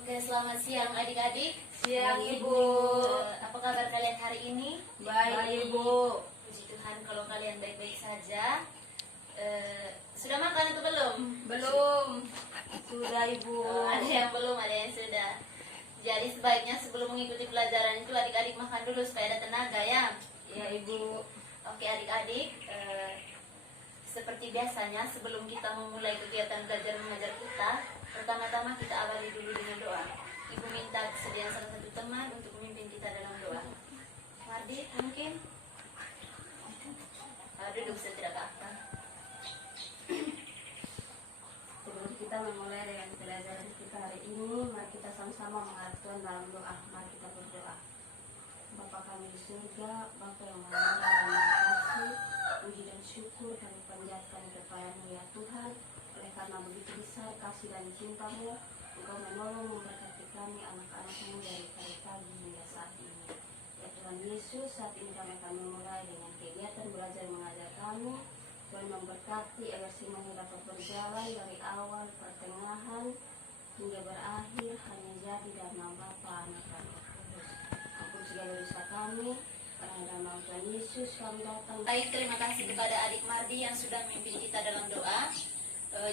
Oke, selamat siang adik-adik. Siang, Ibu. Apa kabar kalian hari ini? Baik, Ibu. Puji Tuhan kalau kalian baik-baik saja. Sudah makan atau belum? Belum. Sudah, Ibu. Ada yang belum, ada yang sudah. Jadi sebaiknya sebelum mengikuti pelajaran itu adik-adik makan dulu supaya ada tenaga ya. Ya, Ibu. Oke adik-adik, seperti biasanya sebelum kita memulai kegiatan belajar mengajar kita, pertama-tama kita awali dulu dengan doa. Ibu minta kesediaan salah satu teman untuk memimpin kita dalam doa. Mardi, mungkin? Duduk tidak apa-apa. Sebelum kita memulai dengan pelajaran kita hari ini, mari kita sama-sama menghadap Tuhan dalam doa. Mari kita berdoa. Bapa kami di surga, Bapa yang maha murah dan maha kasih, puji dan syukur kami panjatkan kepada-Mu ya Tuhan. Oleh karena begitu besar kasih dan cinta-Mu, Engkau menolong memberkati kami anak-anak-Mu dari pagi hingga saat ini. Ya Tuhan Yesus, saat ini kami akan memulai dengan kegiatan belajar mengajar kami. Tuhan memberkati agar semuanya dapat berjalan dari awal, pertengahan, hingga berakhir hanya jadi dalam nama Bapa, Anak, dan Roh Kudus. Ampun segala dosa kami, karena dalam nama Tuhan Yesus kami datang. Baik, terima kasih kepada adik Mardi yang sudah memimpin kita dalam doa.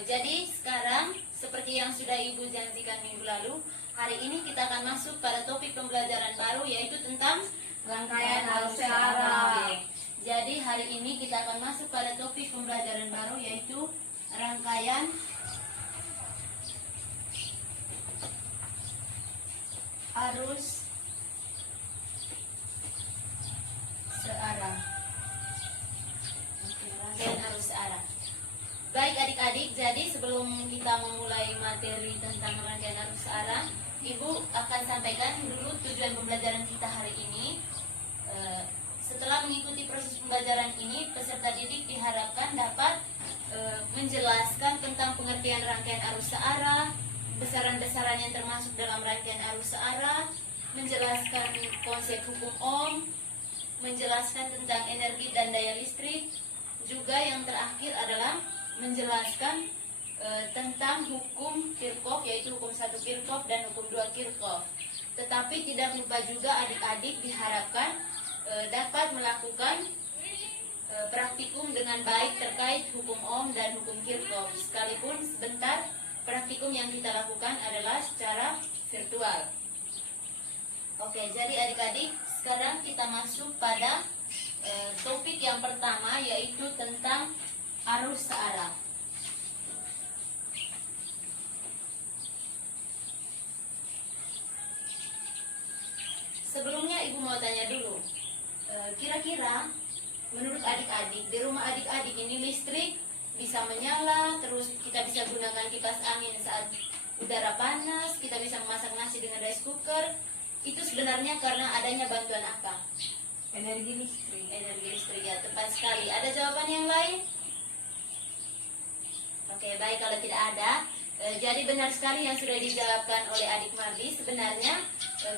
Jadi sekarang seperti yang sudah Ibu janjikan minggu lalu, hari ini kita akan masuk pada topik pembelajaran baru yaitu tentang Rangkaian arus searah. Jadi hari ini kita akan masuk pada topik pembelajaran baru yaitu rangkaian arus searah. Rangkaian arus searah. Baik adik-adik, jadi sebelum kita memulai materi tentang rangkaian arus searah, Ibu akan sampaikan dulu tujuan pembelajaran kita hari ini. Setelah mengikuti proses pembelajaran ini, peserta didik diharapkan dapat menjelaskan tentang pengertian rangkaian arus searah, besaran-besaran yang termasuk dalam rangkaian arus searah, menjelaskan konsep hukum Ohm, menjelaskan tentang energi dan daya listrik, juga yang terakhir adalah menjelaskan tentang hukum Kirchhoff, yaitu hukum 1 Kirchhoff dan hukum 2 Kirchhoff. Tetapi tidak lupa juga adik-adik diharapkan dapat melakukan praktikum dengan baik terkait hukum Ohm dan hukum Kirchhoff. Sekalipun sebentar praktikum yang kita lakukan adalah secara virtual. Oke, jadi adik-adik sekarang kita masuk pada topik yang pertama yaitu tentang arus searah. Sebelumnya Ibu mau tanya dulu, kira-kira menurut adik-adik, di rumah adik-adik ini listrik bisa menyala, terus kita bisa gunakan kipas angin saat udara panas, kita bisa memasak nasi dengan rice cooker, itu sebenarnya karena adanya bantuan apa? Energi listrik. Energi listrik, ya, tepat sekali. Ada jawaban yang lain? Oke, baik, kalau tidak ada, jadi benar sekali yang sudah dijawabkan oleh adik Mardi. Sebenarnya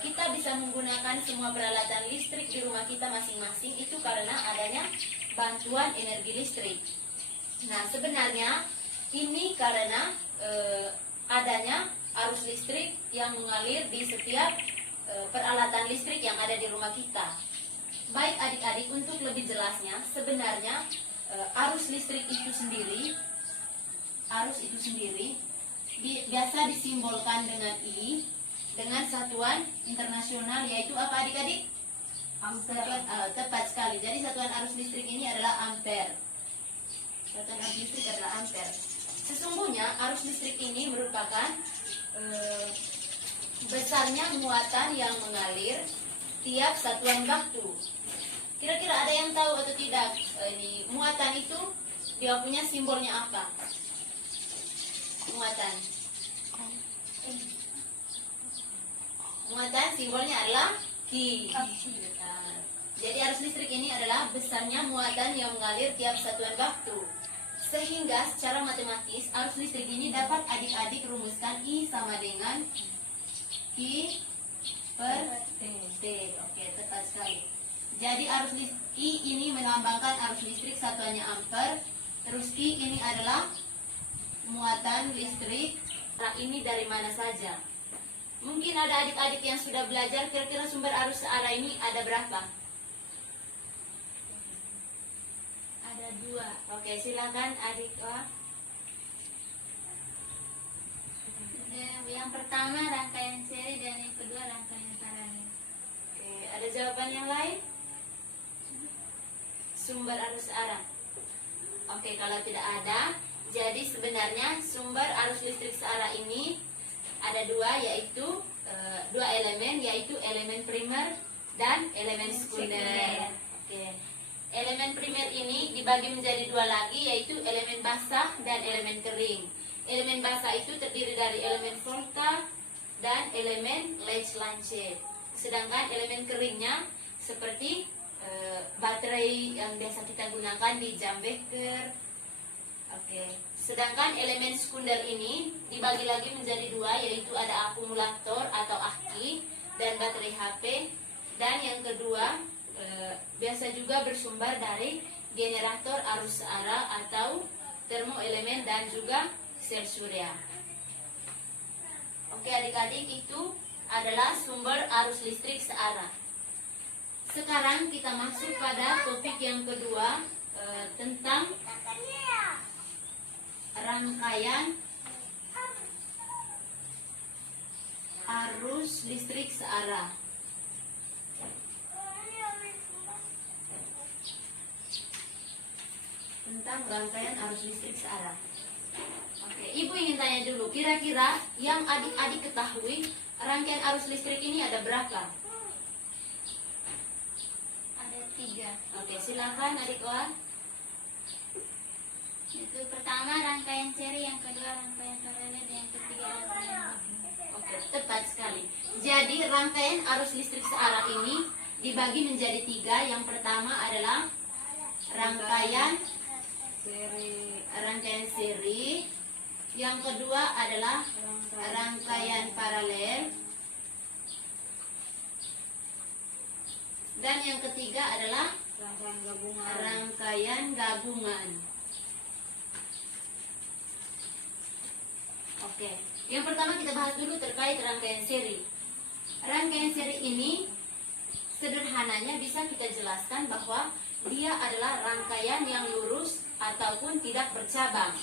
kita bisa menggunakan semua peralatan listrik di rumah kita masing-masing itu karena adanya bantuan energi listrik. Nah, sebenarnya ini karena adanya arus listrik yang mengalir di setiap peralatan listrik yang ada di rumah kita. Baik adik-adik, untuk lebih jelasnya, sebenarnya arus listrik itu sendiri, biasa disimbolkan dengan I, dengan satuan internasional yaitu apa adik-adik? Ampere. Tepat sekali. Jadi satuan arus listrik ini adalah ampere. Satuan arus listrik adalah ampere. Sesungguhnya arus listrik ini merupakan besarnya muatan yang mengalir tiap satuan waktu. Kira-kira ada yang tahu atau tidak ini muatan itu dia punya simbolnya apa? Muatan simbolnya adalah Q. Jadi arus listrik ini adalah besarnya muatan yang mengalir tiap satuan waktu. Sehingga secara matematis arus listrik ini dapat adik-adik rumuskan I sama dengan Q per T. Oke, tepat sekali. Jadi arus listrik I ini melambangkan arus listrik satuannya ampere. Terus Q ini adalah muatan listrik. Nah, ini dari mana saja? Mungkin ada adik-adik yang sudah belajar, kira-kira sumber arus searah ini ada berapa? Ada 2. Oke, silakan adik. Yang pertama rangkaian seri dan yang kedua rangkaian paralel. Oke, ada jawaban yang lain? Sumber arus searah. Oke, kalau tidak ada, jadi sebenarnya sumber arus listrik searah ini ada 2, yaitu 2 elemen, yaitu elemen primer dan elemen sekunder. Oke. Elemen primer ini dibagi menjadi 2 lagi, yaitu elemen basah dan elemen kering. Elemen basah itu terdiri dari elemen volta dan elemen Lech-Lange. Sedangkan elemen keringnya seperti baterai yang biasa kita gunakan di jam beker. Oke. Sedangkan elemen sekunder ini dibagi lagi menjadi 2, yaitu ada akumulator atau aki dan baterai HP. Dan yang kedua biasa juga bersumber dari generator arus searah atau termoelemen dan juga sel surya. Oke adik-adik, itu adalah sumber arus listrik searah. Sekarang kita masuk pada topik yang kedua, tentang rangkaian arus listrik searah. Tentang rangkaian arus listrik searah. Oke, Ibu ingin tanya dulu, kira-kira yang adik-adik ketahui rangkaian arus listrik ini ada berapa? Ada 3. Oke, silakan adik Oa. Itu pertama rangkaian seri, yang kedua rangkaian paralel, dan yang ketiga rangkaian hubungan. Oke, tepat sekali. Jadi rangkaian arus listrik searah ini dibagi menjadi 3. Yang pertama adalah rangkaian seri. Yang kedua adalah rangkaian paralel. Dan yang ketiga adalah rangkaian gabungan. Oke, yang pertama kita bahas dulu terkait rangkaian seri. Rangkaian seri ini sederhananya bisa kita jelaskan bahwa dia adalah rangkaian yang lurus ataupun tidak bercabang.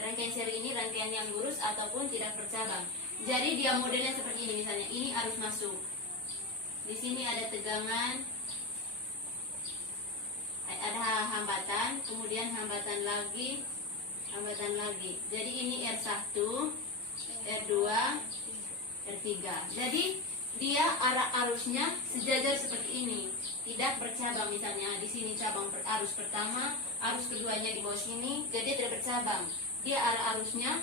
Rangkaian seri ini rangkaian yang lurus ataupun tidak bercabang. Jadi dia modelnya seperti ini, misalnya ini arus masuk. Di sini ada tegangan, ada hambatan, kemudian hambatan lagi. Jadi ini R1, R2, R3. Jadi dia arah arusnya sejajar seperti ini, tidak bercabang. Misalnya di sini cabang arus pertama, arus keduanya di bawah sini, jadi tidak bercabang. Dia arah arusnya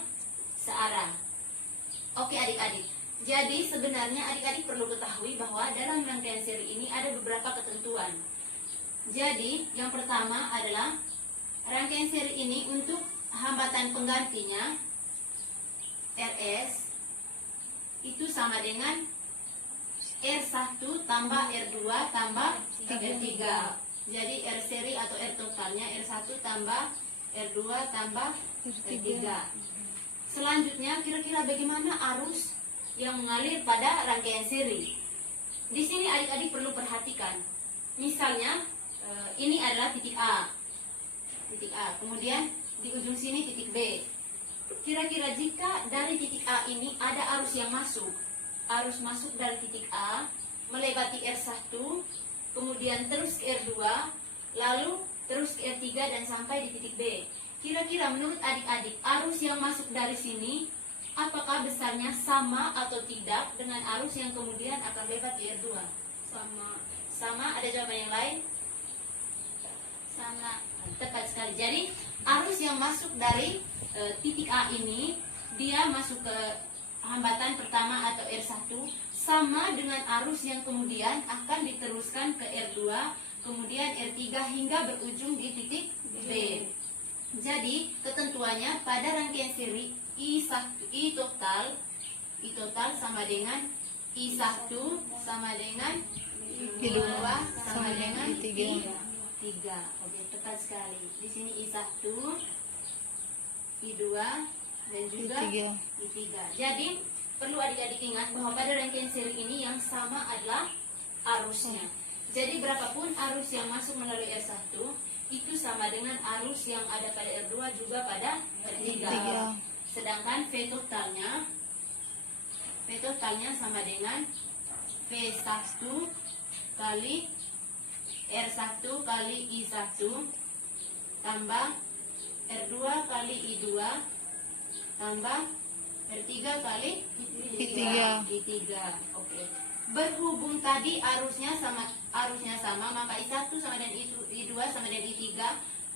searah. Oke adik-adik. Jadi sebenarnya adik-adik perlu ketahui bahwa dalam rangkaian seri ini ada beberapa ketentuan. Jadi yang pertama adalah rangkaian seri ini untuk hambatan penggantinya RS itu sama dengan R1 tambah R2 tambah R3. Jadi R seri atau R totalnya R1 tambah R2 tambah R3. Selanjutnya kira-kira bagaimana arus yang mengalir pada rangkaian seri? Di sini adik-adik perlu perhatikan. Misalnya ini adalah titik A. Kemudian di ujung sini titik B. Kira-kira jika dari titik A ini ada arus yang masuk, arus masuk dari titik A melewati R1, kemudian terus ke R2, lalu terus ke R3 dan sampai di titik B. Kira-kira menurut adik-adik arus yang masuk dari sini apakah besarnya sama atau tidak dengan arus yang kemudian akan lewat di R2? Sama. Ada jawaban yang lain? Sama. Tepat sekali. Jadi arus yang masuk dari titik A ini, dia masuk ke hambatan pertama atau R1 sama dengan arus yang kemudian akan diteruskan ke R2, kemudian R3 hingga berujung di titik B. Jadi ketentuannya pada rangkaian seri I total sama dengan I1 sama dengan I2 sama dengan I3. Oke, tepat sekali. Di sini I1, I2 dan juga I3. Jadi perlu adik-adik ingat bahwa pada rangkaian seri ini yang sama adalah arusnya. Jadi berapapun arus yang masuk melalui R1 itu sama dengan arus yang ada pada R2 juga pada R3. Sedangkan V totalnya sama dengan V1 kali R1 kali I1 tambah R2 kali I2 tambah R3 kali I3. Oke. Berhubung tadi arusnya sama, maka I1 sama dengan I2 sama dengan I3,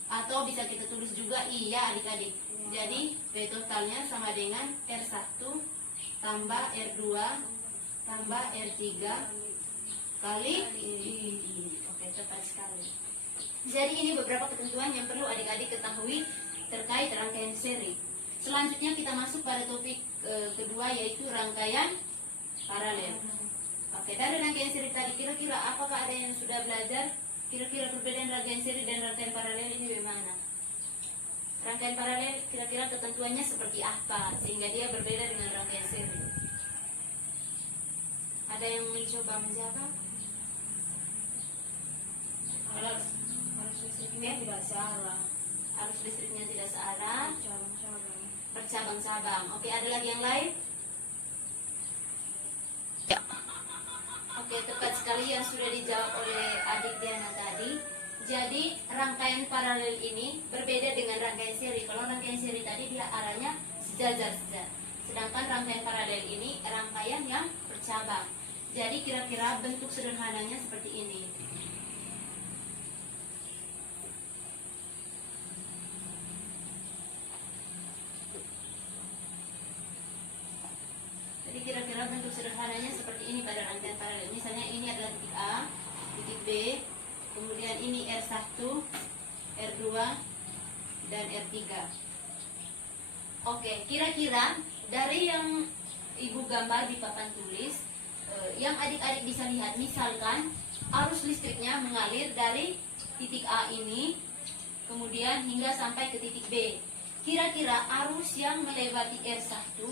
atau bisa kita tulis juga I ya adik-adik. Jadi V totalnya sama dengan R1 tambah R2 tambah R3 kali I. Oke, tepat sekali. Jadi ini beberapa ketentuan yang perlu adik-adik ketahui terkait rangkaian seri. Selanjutnya kita masuk pada topik kedua, yaitu rangkaian paralel. Oke, dari rangkaian seri tadi kira-kira apakah ada yang sudah belajar? Kira-kira perbedaan rangkaian seri dan rangkaian paralel ini bagaimana? Rangkaian paralel kira-kira ketentuannya seperti apa sehingga dia berbeda dengan rangkaian seri? Ada yang mencoba menjawab? Arus listriknya tidak searah. Arus listriknya tidak searah, Cabang-cabang. bercabang-cabang. Oke, ada lagi yang lain? Oke, tepat sekali yang sudah dijawab oleh adik Diana tadi. Jadi rangkaian paralel ini berbeda dengan rangkaian seri. Kalau rangkaian seri tadi dia arahnya sejajar saja. Sedangkan rangkaian paralel ini rangkaian yang bercabang. Jadi kira-kira bentuk sederhananya seperti ini. Jadi kira-kira bentuk sederhananya seperti ini pada rangkaian paralel. Misalnya ini adalah titik A, titik B, kemudian ini R1, R2, dan R3. Oke, kira-kira dari yang ibu gambar di papan tulis, yang adik-adik bisa lihat, misalkan arus listriknya mengalir dari titik A ini, kemudian hingga sampai ke titik B. Kira-kira arus yang melewati R1,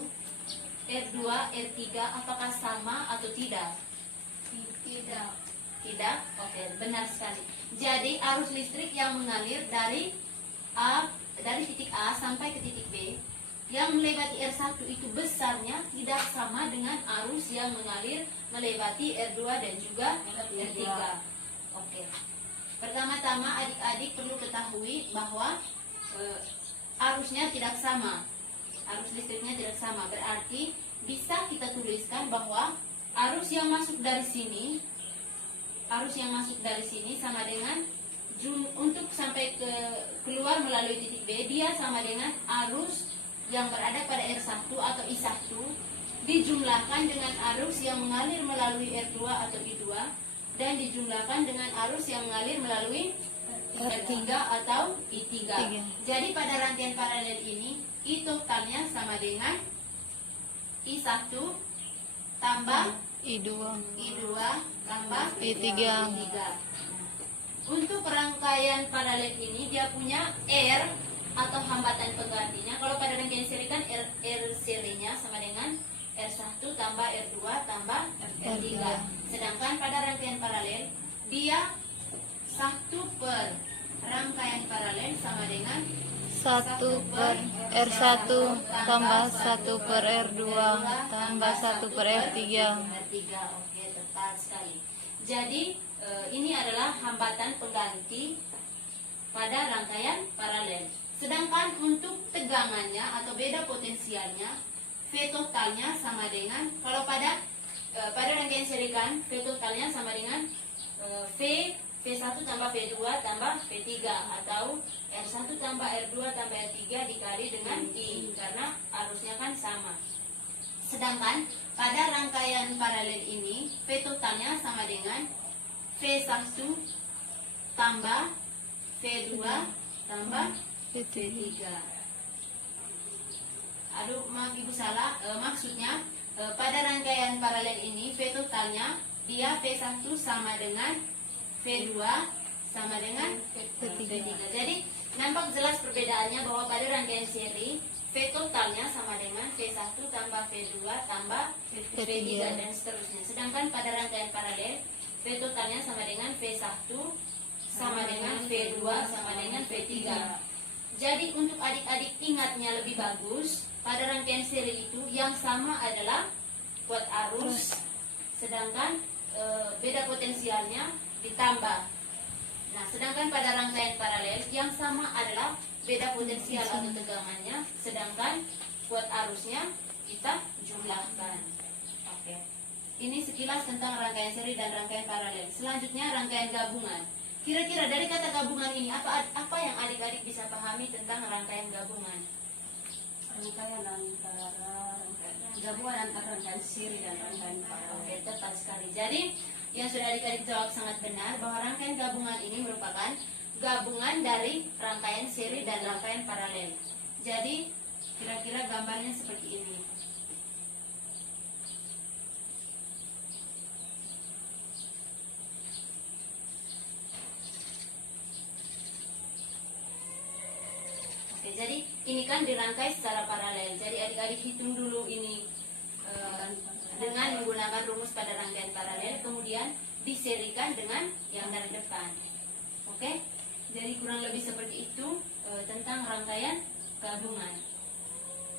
R2, R3 apakah sama atau tidak? Tidak. Tidak? Oke, benar sekali. Jadi arus listrik yang mengalir dari titik A sampai ke titik B yang melewati R1 itu besarnya tidak sama dengan arus yang mengalir melewati R2 dan juga R3. Oke. Pertama-tama adik-adik perlu ketahui bahwa arusnya tidak sama. Arus listriknya tidak sama. Berarti bisa kita tuliskan bahwa arus yang masuk dari sini sama dengan untuk sampai keluar melalui titik B, dia sama dengan arus yang berada pada R1 atau I1 dijumlahkan dengan arus yang mengalir melalui R2 atau I2 dan dijumlahkan dengan arus yang mengalir melalui R3 atau I3. Jadi pada rangkaian paralel ini I totalnya sama dengan I1 tambah I2 tambah I3. Untuk rangkaian paralel ini dia punya R atau hambatan penggantinya. Kalau pada rangkaian seri kan R serinya sama dengan R1 tambah R2 tambah R3. Sedangkan pada rangkaian paralel dia 1 per rangkaian paralel sama dengan 1 per R1 tambah 1 per R2 tambah 1 per R3. Oke, tepat sekali. Jadi ini adalah hambatan pengganti pada rangkaian paralel. Sedangkan untuk tegangannya atau beda potensialnya, V totalnya sama dengan, kalau pada rangkaian seri kan V totalnya sama dengan V1 tambah V2 tambah V3 atau R1 tambah R2 tambah R3 dikali dengan I, karena arusnya kan sama. Sedangkan pada rangkaian paralel ini V totalnya sama dengan V1 tambah V2 tambah V3. Aduh, maaf ibu salah. Maksudnya pada rangkaian paralel ini V totalnya dia V1 sama dengan V2 sama dengan V3. Jadi nampak jelas perbedaannya bahwa pada rangkaian seri V totalnya sama dengan V1 tambah V2 tambah V3 dan seterusnya. Sedangkan pada rangkaian paralel, V totalnya sama dengan V1 sama dengan V2 sama dengan V3. Jadi untuk adik-adik ingatnya lebih bagus, pada rangkaian seri itu yang sama adalah kuat arus, sedangkan beda potensialnya ditambah. Nah, sedangkan pada rangkaian paralel yang sama adalah beda potensial atau tegangannya, sedangkan kuat arusnya kita jumlahkan. Oke. Ini sekilas tentang rangkaian seri dan rangkaian paralel. Selanjutnya rangkaian gabungan. Kira-kira dari kata gabungan ini apa yang adik-adik bisa pahami tentang rangkaian gabungan? Gabungan antara rangkaian seri dan rangkaian paralel. Oke, tepat sekali. Jadi yang sudah adik-adik jawab sangat benar bahwa rangkaian gabungan ini merupakan gabungan dari rangkaian seri dan rangkaian paralel. Jadi kira-kira gambarnya seperti ini. Oke, jadi ini kan dirangkai secara paralel. Jadi adik-adik hitung dulu ini dengan menggunakan rumus pada rangkaian paralel, kemudian diserikan dengan yang dari depan. Oke, jadi kurang lebih seperti itu tentang rangkaian gabungan.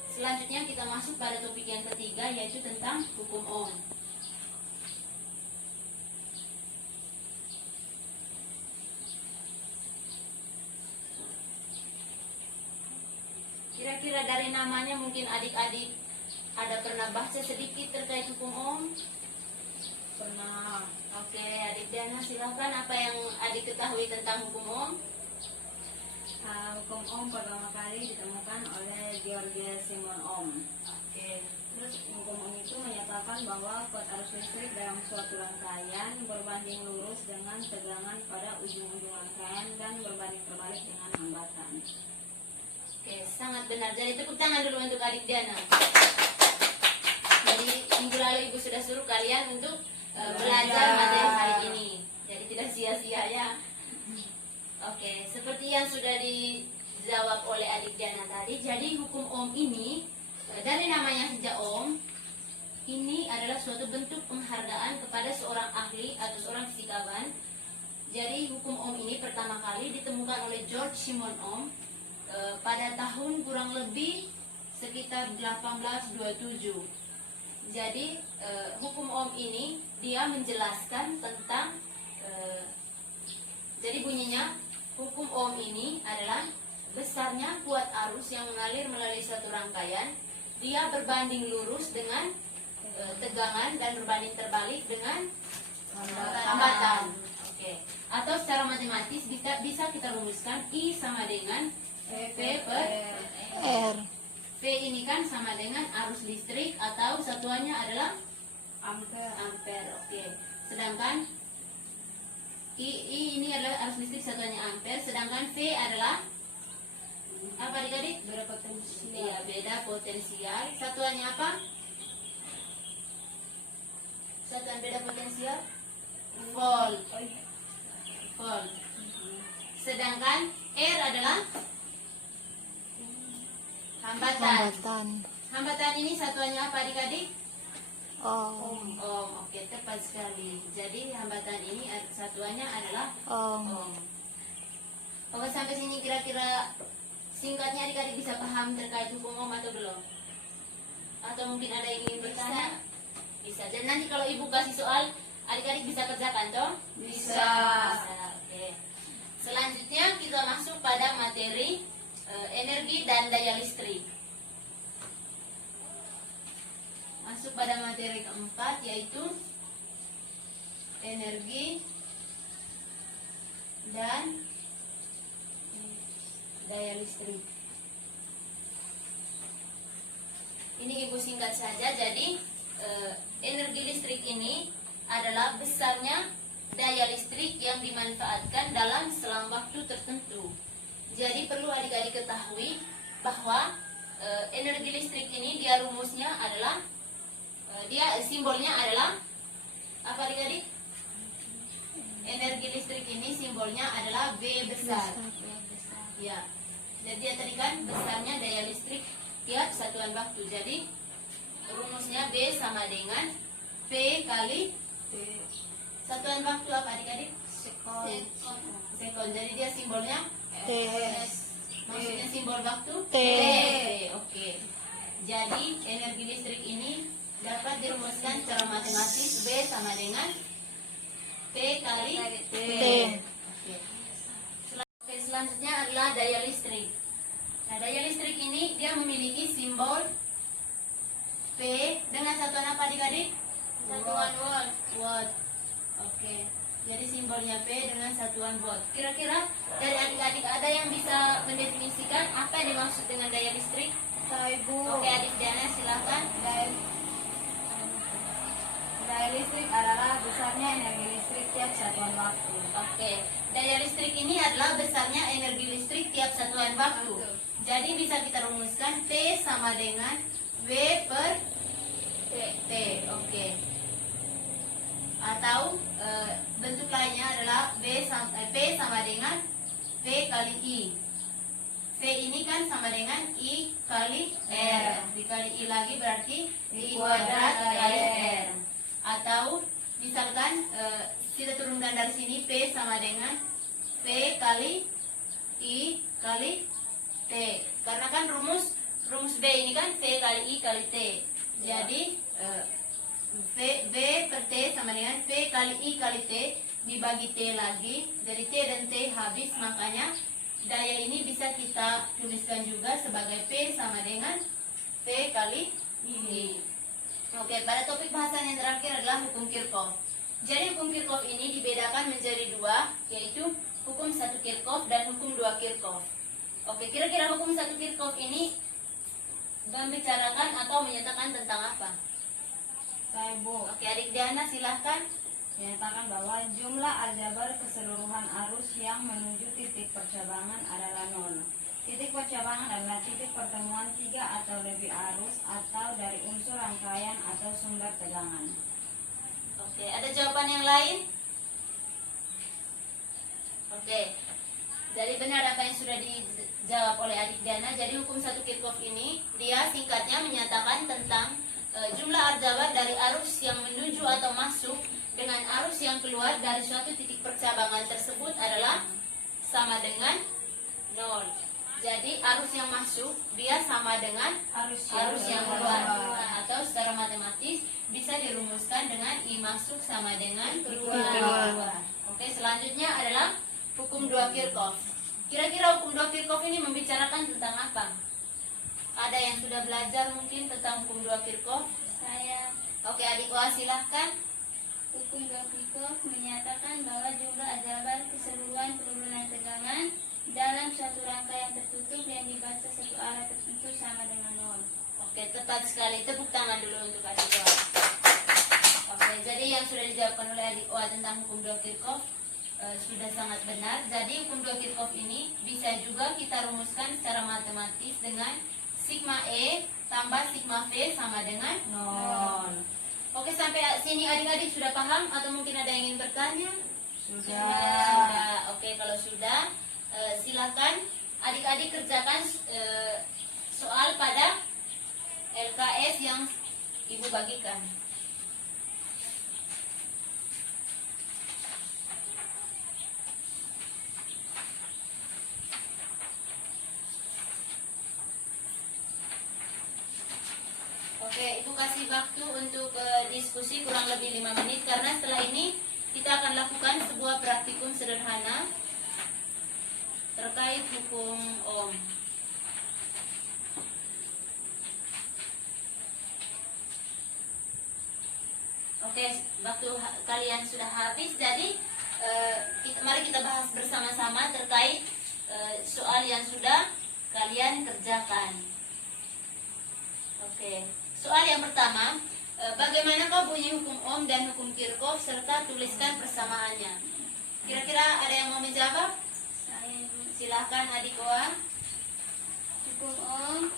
Selanjutnya kita masuk pada topik yang ketiga, yaitu tentang hukum Ohm. Kira-kira dari namanya mungkin adik-adik ada pernah baca sedikit terkait hukum Ohm? Pernah. Oke, adik Diana silakan, apa yang adik ketahui tentang hukum Ohm? Hukum Ohm pertama kali ditemukan oleh George Simon Ohm. Oke, Terus hukum Ohm itu menyatakan bahwa kuat arus listrik dalam suatu rangkaian berbanding lurus dengan tegangan pada ujung-ujung rangkaian dan berbanding terbalik dengan hambatan. oke, sangat benar. Jadi tepuk tangan dulu untuk adik Diana. Jadi minggu lalu ibu sudah suruh kalian untuk belajar materi hari ini. Jadi tidak sia-sia ya. Oke, seperti yang sudah dijawab oleh adik Diana tadi, jadi hukum Ohm ini dari namanya saja Ohm, ini adalah suatu bentuk penghargaan kepada seorang ahli atau seorang fisikawan. Jadi hukum Ohm ini pertama kali ditemukan oleh George Simon Ohm pada tahun kurang lebih sekitar 1827. Jadi hukum Ohm ini dia menjelaskan tentang jadi bunyinya, hukum Ohm ini adalah besarnya kuat arus yang mengalir melalui suatu rangkaian, dia berbanding lurus dengan tegangan dan berbanding terbalik dengan hambatan. Oke. Atau secara matematis bisa kita rumuskan I sama dengan V per R. V ini kan sama dengan arus listrik atau satuannya adalah ampere. Oke. Sedangkan I ini adalah arus listrik, satuannya ampere, sedangkan V adalah apa adik-adik? Beda potensial. Iya, beda potensial. Satuannya apa? Satuan beda potensial? Volt. Volt. Sedangkan R adalah hambatan. Hambatan. Hambatan ini satuannya apa adik-adik? Ohm. Ohm. Oke, tepat sekali. Jadi hambatan ini satuannya adalah Ohm. ohm. Oke, sampai sini kira-kira singkatnya adik-adik bisa paham terkait hukum Ohm atau belum? Atau mungkin ada yang ingin bertanya? Bisa. Dan nanti kalau ibu kasih soal, adik-adik bisa kerjakan toh? Bisa. Oke. Selanjutnya kita masuk pada materi energi dan daya listrik. Masuk pada materi keempat, yaitu energi dan daya listrik. Ini ibu singkat saja. Jadi energi listrik ini adalah besarnya daya listrik yang dimanfaatkan dalam selang waktu tertentu. Jadi perlu adik-adik ketahui bahwa energi listrik ini dia rumusnya adalah dia simbolnya adalah apa adik-adik? Energi listrik ini simbolnya adalah V besar. Ya. Jadi dia tadi kan besarnya daya listrik tiap satuan waktu. Jadi rumusnya B sama dengan P kali satuan waktu apa adik-adik? Sekon. Jadi dia simbolnya T. maksudnya simbol waktu T. Oke. Jadi energi listrik ini dapat dirumuskan secara matematis B sama dengan P kali T. Oke. Oke, selanjutnya adalah daya listrik. Nah, daya listrik ini dia memiliki simbol P dengan satuan apa adik-adik? Satuan watt. Watt. Oke. Jadi simbolnya P dengan satuan watt. Kira-kira dari adik-adik ada yang bisa mendefinisikan apa yang dimaksud dengan daya listrik? Ibu. Oke, adik Diana silakan. Daya listrik adalah besarnya energi listrik tiap satuan waktu. Oke. Daya listrik ini adalah besarnya energi listrik tiap satuan waktu. Jadi bisa kita rumuskan P sama dengan W per T. Oke. Atau bentuk lainnya adalah P sama dengan V kali I. V ini kan sama dengan I kali R. Dikali I lagi berarti I kuadrat kali R. Atau misalkan kita turunkan dari sini P sama dengan V kali I kali T. Karena kan rumus B ini kan V kali I kali T. Jadi V per T sama dengan V kali I kali T dibagi T lagi. Jadi T dan T habis, makanya daya ini bisa kita tuliskan juga sebagai P sama dengan V kali I. Oke, pada topik bahasan yang terakhir adalah hukum Kirchhoff. Jadi hukum Kirchhoff ini dibedakan menjadi dua, yaitu hukum 1 Kirchhoff dan hukum 2 Kirchhoff. Oke, kira-kira hukum 1 Kirchhoff ini membicarakan atau menyatakan tentang apa? Ibu. Oke, adik Diana silahkan. Menyatakan bahwa jumlah aljabar keseluruhan arus yang menuju titik percabangan adalah 0. Titik percabangan adalah titik pertemuan 3 atau lebih arus atau dari unsur rangkaian atau sumber tegangan. Oke, ada jawaban yang lain? Oke, jadi benar apa yang sudah dijawab oleh adik Diana. Jadi hukum 1 Kirchhoff ini dia singkatnya menyatakan tentang jumlah aljabar dari arus yang menuju atau masuk dengan arus yang keluar dari suatu titik percabangan tersebut adalah sama dengan 0. Jadi arus yang masuk dia sama dengan arus yang keluar. Atau secara matematis bisa dirumuskan dengan I masuk sama dengan I keluar. Oke, selanjutnya adalah hukum 2 Kirchhoff. Kira-kira hukum 2 Kirchhoff ini membicarakan tentang apa? Ada yang sudah belajar mungkin tentang hukum 2 Kirchhoff? Saya. Oke, adik Wah silahkan. Hukum 2 Kirchhoff menyatakan bahwa jumlah aljabar keseluruhan penurunan tegangan dalam suatu rangkaian tertutup yang dibaca satu arah tertentu sama dengan 0. Oke, tepat sekali. Tepuk tangan dulu untuk adik Wah. Oke, jadi yang sudah dijawabkan oleh adik Wah tentang hukum 2 Kirchhoff sudah sangat benar. Jadi hukum 2 Kirchhoff ini bisa juga kita rumuskan secara matematis dengan sigma E tambah sigma V sama dengan 0. Oke, sampai sini adik-adik sudah paham atau mungkin ada yang ingin bertanya? Sudah. Oke, kalau sudah silakan adik-adik kerjakan soal pada LKS yang Ibu bagikan. Oke, Ibu kasih waktu untuk diskusi kurang lebih 5 menit karena setelah ini kita akan lakukan sebuah praktikum sederhana terkait hukum Ohm. Oke, waktu kalian sudah habis, jadi mari kita bahas bersama-sama terkait soal yang sudah kalian kerjakan. Oke, soal yang pertama, bagaimanakah bunyi hukum Ohm dan hukum Kirchhoff serta tuliskan persamaannya. Kira-kira ada yang mau menjawab? Saya. Silahkan adik Oa. Hukum Ohm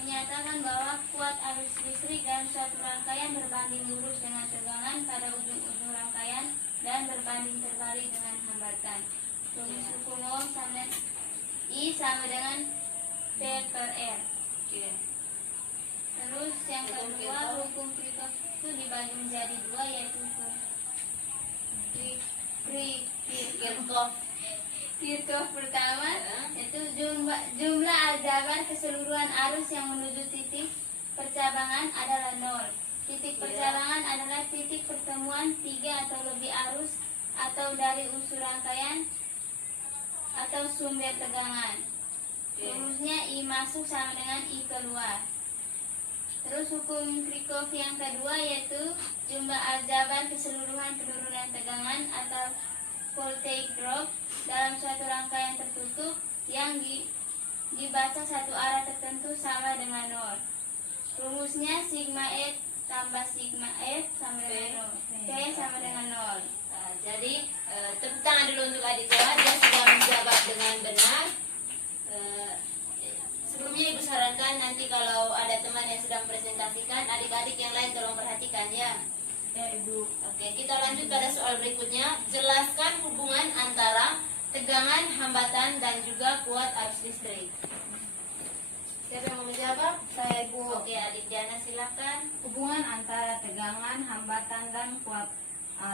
menyatakan bahwa kuat arus listrik dalam suatu rangkaian berbanding lurus dengan tegangan pada ujung-ujung rangkaian dan berbanding terbalik dengan hambatan. Rumus hukum Ohm sama I sama dengan P per R. Oke. Terus yang Hukum kedua, Kirchhoff. hukum Kirchhoff itu dibagi menjadi dua, yaitu hukum Kirchhoff. Kirchhoff pertama, Ya. yaitu jumlah aljabar keseluruhan arus yang menuju titik percabangan adalah nol. Titik Ya. percabangan adalah titik pertemuan tiga atau lebih arus atau dari unsur rangkaian atau sumber tegangan. Oke. Rumusnya I masuk sama dengan I keluar. Terus hukum Kirchhoff yang kedua yaitu jumlah aljabar keseluruhan penurunan tegangan atau voltage drop dalam suatu rangkaian tertutup yang dibaca satu arah tertentu sama dengan nol. Rumusnya sigma F tambah sigma F sama dengan nol. P sama dengan nol. Nah, jadi tepuk tangan dulu untuk adik Johan, dia sudah menjawab dengan benar. Sebelumnya Ibu sarankan nanti kalau ada teman yang sedang presentasikan, adik-adik yang lain tolong perhatikan ya. Ya Ibu. Oke, kita lanjut pada soal berikutnya. Jelaskan hubungan antara tegangan, hambatan, dan juga kuat arus listrik. Siapa yang mau menjawab? Saya Ibu. Oke, adik Diana silakan. Hubungan antara tegangan, hambatan, dan kuat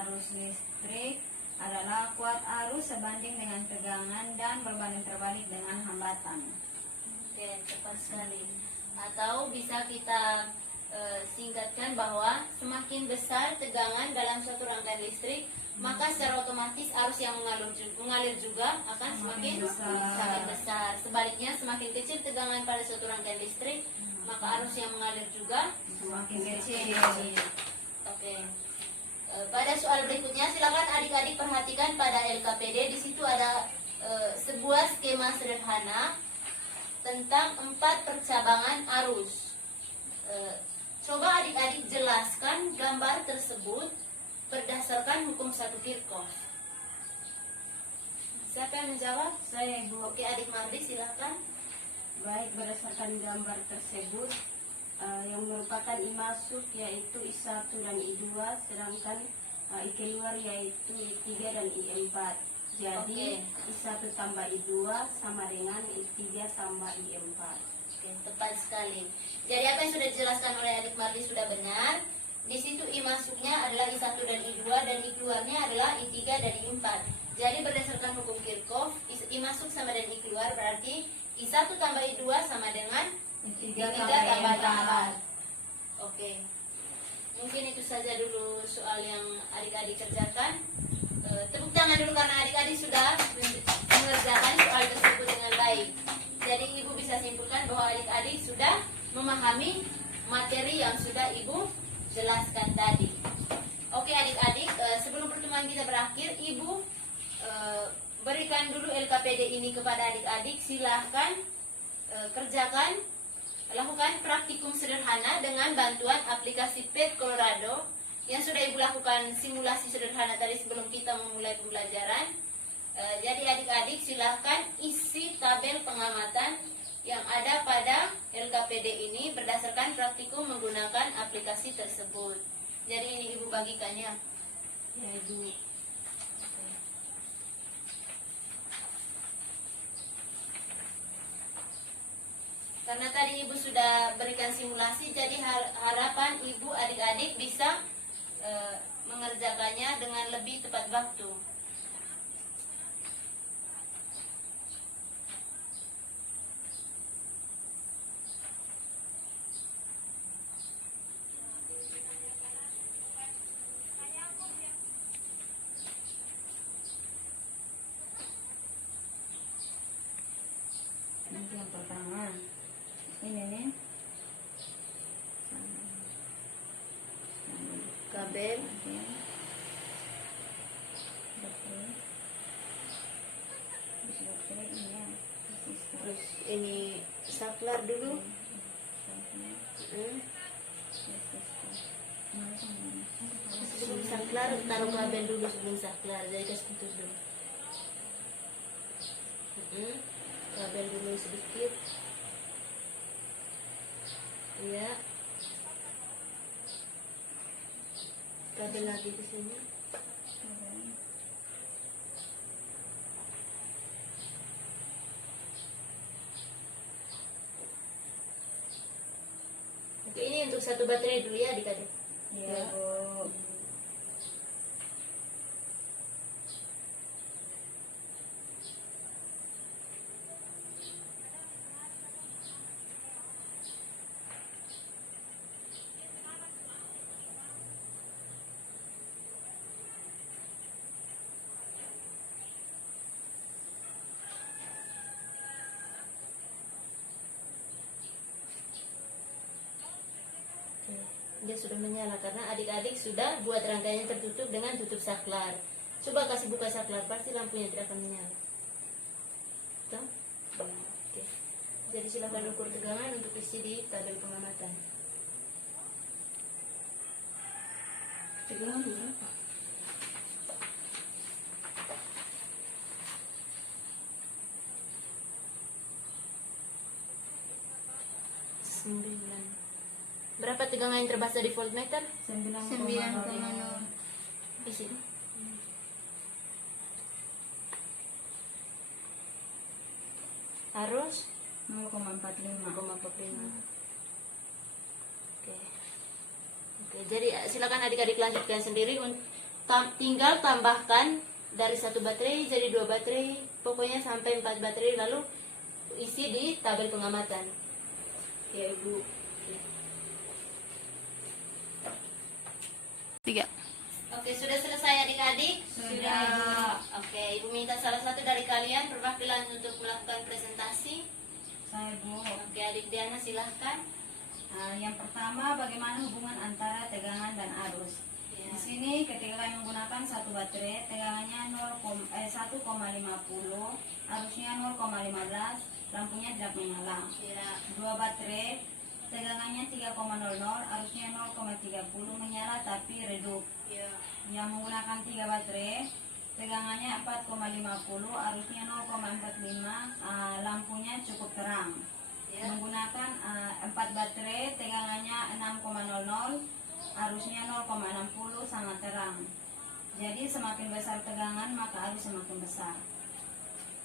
arus listrik adalah kuat arus sebanding dengan tegangan dan berbanding terbalik dengan hambatan. Oke, tepat sekali. Atau bisa kita singkatkan bahwa semakin besar tegangan dalam suatu rangkaian listrik, maka secara otomatis arus yang mengalir juga akan semakin besar. Sebaliknya, semakin kecil tegangan pada suatu rangkaian listrik, maka arus yang mengalir juga Semakin kecil. Oke. Pada soal berikutnya, silakan adik-adik perhatikan pada LKPD. Di situ ada sebuah skema sederhana tentang 4 percabangan arus. Coba adik-adik jelaskan gambar tersebut berdasarkan hukum 1 Kirchhoff. Siapa yang menjawab? Saya Ibu. Oke, adik Mardi silakan. Baik, berdasarkan gambar tersebut yang merupakan I masuk yaitu I1 dan I2, sedangkan I keluar yaitu I3 dan I4. Jadi I1 tambah I2 sama dengan I3 tambah I4. Oke, tepat sekali. Jadi apa yang sudah dijelaskan oleh adik Mardi sudah benar. Di situ I masuknya adalah I1 dan I2 dan I keluarnya adalah I3 dan I4. Jadi berdasarkan hukum Kirchhoff, I masuk sama dengan I keluar berarti I1 tambah I2 sama dengan I3 tambah I4. Oke. Mungkin itu saja dulu soal yang adik-adik kerjakan. Tepuk tangan dulu karena adik-adik sudah mengerjakan soal tersebut dengan baik. Jadi Ibu bisa simpulkan bahwa adik-adik sudah memahami materi yang sudah Ibu jelaskan tadi. Oke adik-adik, sebelum pertemuan kita berakhir, Ibu berikan dulu LKPD ini kepada adik-adik. Silahkan kerjakan, lakukan praktikum sederhana dengan bantuan aplikasi PET Colorado yang sudah Ibu lakukan simulasi sederhana tadi sebelum kita memulai pembelajaran. Jadi adik-adik silahkan isi tabel pengamatan yang ada pada LKPD ini berdasarkan praktikum menggunakan aplikasi tersebut. Jadi ini Ibu bagikannya. Ya Ibu. Karena tadi Ibu sudah berikan simulasi, jadi harapan Ibu adik-adik bisa mengerjakannya dengan lebih tepat waktu. Ini yang pertama. Ini nih. Kabel. Terus ini saklar dulu. Sebelum saklar taruh kabel dulu sebelum saklar. Jadi kasih putus dulu. Kabel dulu sedikit. Ya. Kabel lagi di sini. 1 baterai dulu ya adik-adik. Iya, Bu. Dia sudah menyala karena adik-adik sudah buat rangkaian tertutup dengan tutup saklar. Coba kasih buka saklar, pasti lampunya tidak akan menyala. Tuh? Oke. Jadi silakan ukur tegangan untuk isi di tabel pengamatan. Tegangan berapa? Berapa tegangan yang terbaca di voltmeter? 9,0. Isi. Harus 0,45. 0,45. Oke. Oke, jadi silakan adik-adik lanjutkan sendiri. Tinggal tambahkan dari 1 baterai jadi 2 baterai, pokoknya sampai 4 baterai, lalu isi di tabel pengamatan. Ya Ibu. Tiga. Oke, sudah selesai adik-adik? Sudah. Oke, Ibu minta salah satu dari kalian perwakilan untuk melakukan presentasi. Saya, Bu. Oke, adik Diana silahkan. Yang pertama, bagaimana hubungan antara tegangan dan arus. Ya. Di sini ketika kalian menggunakan 1 baterai, tegangannya 1,50, arusnya 0,15, lampunya tidak menyala. Ya. 2 baterai, tegangannya 3,00, arusnya 0,30, menyala tapi redup. Ya. Yang menggunakan 3 baterai, tegangannya 4,50, arusnya 0,45, lampunya cukup terang. Ya. Menggunakan 4 baterai, tegangannya 6,00, arusnya 0,60, sangat terang. Jadi semakin besar tegangan maka arus semakin besar.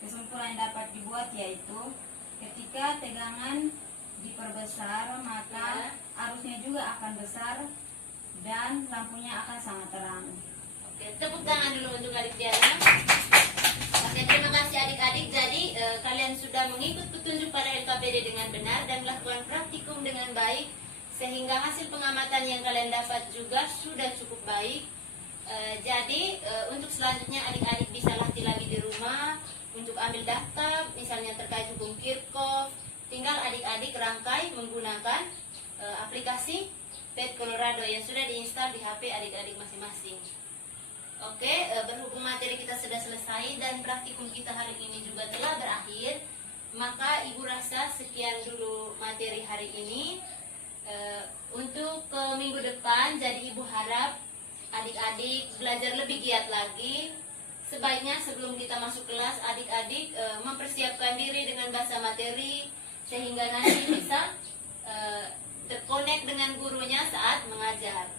Kesimpulan yang dapat dibuat yaitu ketika tegangan diperbesar maka arusnya juga akan besar dan lampunya akan sangat terang. Oke, tepuk tangan dulu untuk adik Diana. Oke, terima kasih adik-adik. Jadi kalian sudah mengikut petunjuk pada LKPD dengan benar dan melakukan praktikum dengan baik, sehingga hasil pengamatan yang kalian dapat juga sudah cukup baik. Jadi untuk selanjutnya adik-adik bisa latih lagi di rumah untuk ambil daftar, misalnya terkait hukum Kirchhoff. Tinggal adik-adik rangkai menggunakan aplikasi PET Colorado yang sudah diinstal di HP adik-adik masing-masing. Oke, berhubung materi kita sudah selesai dan praktikum kita hari ini juga telah berakhir, maka Ibu rasa sekian dulu materi hari ini. Untuk minggu depan, jadi Ibu harap adik-adik belajar lebih giat lagi. Sebaiknya sebelum kita masuk kelas, adik-adik mempersiapkan diri dengan bahasa materi, sehingga nanti bisa terkonek dengan gurunya saat mengajar.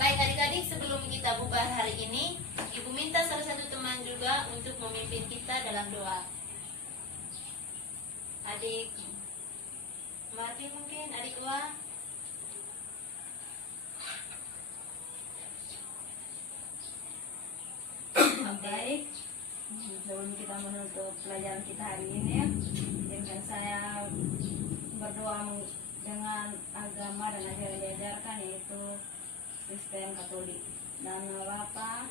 Baik adik-adik, sebelum kita bubar hari ini, Ibu minta salah satu teman juga untuk memimpin kita dalam doa. Adik Marti mungkin, adik Wah. Baik, sebelum kita menutup pelajaran kita hari ini, izinkan saya berdoa dengan agama dan ajaran yang diajarkan, yaitu Kristen Katolik. Dan Bapa,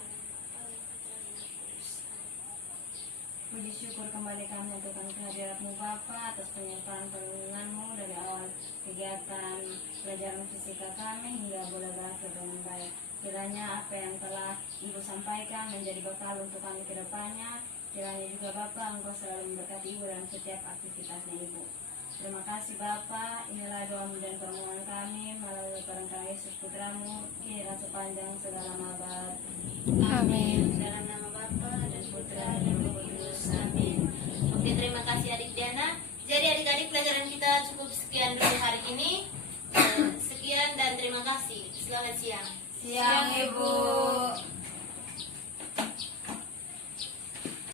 puji syukur kembali kami untuk kehadiratmu Bapa atas penyertaan perlindunganmu dari awal kegiatan pelajaran fisika kami hingga boleh berakhir dengan baik. Kiranya apa yang telah Ibu sampaikan menjadi bekal untuk kami ke depannya. Kiranya juga Bapa Engkau selalu memberkati Ibu dalam setiap aktivitasnya Ibu. Terima kasih Bapa. Inilah doa dan permohonan kami melalui perenggan Yesus Putramu, kini dan sepanjang segala abad. Amin. Dalam nama Bapa dan Putra dan Roh Kudus. Amin. Oke, terima kasih adik Diana. Jadi adik-adik, pelajaran kita cukup sekian dulu hari ini. Sekian dan terima kasih. Selamat siang. Siang Ibu.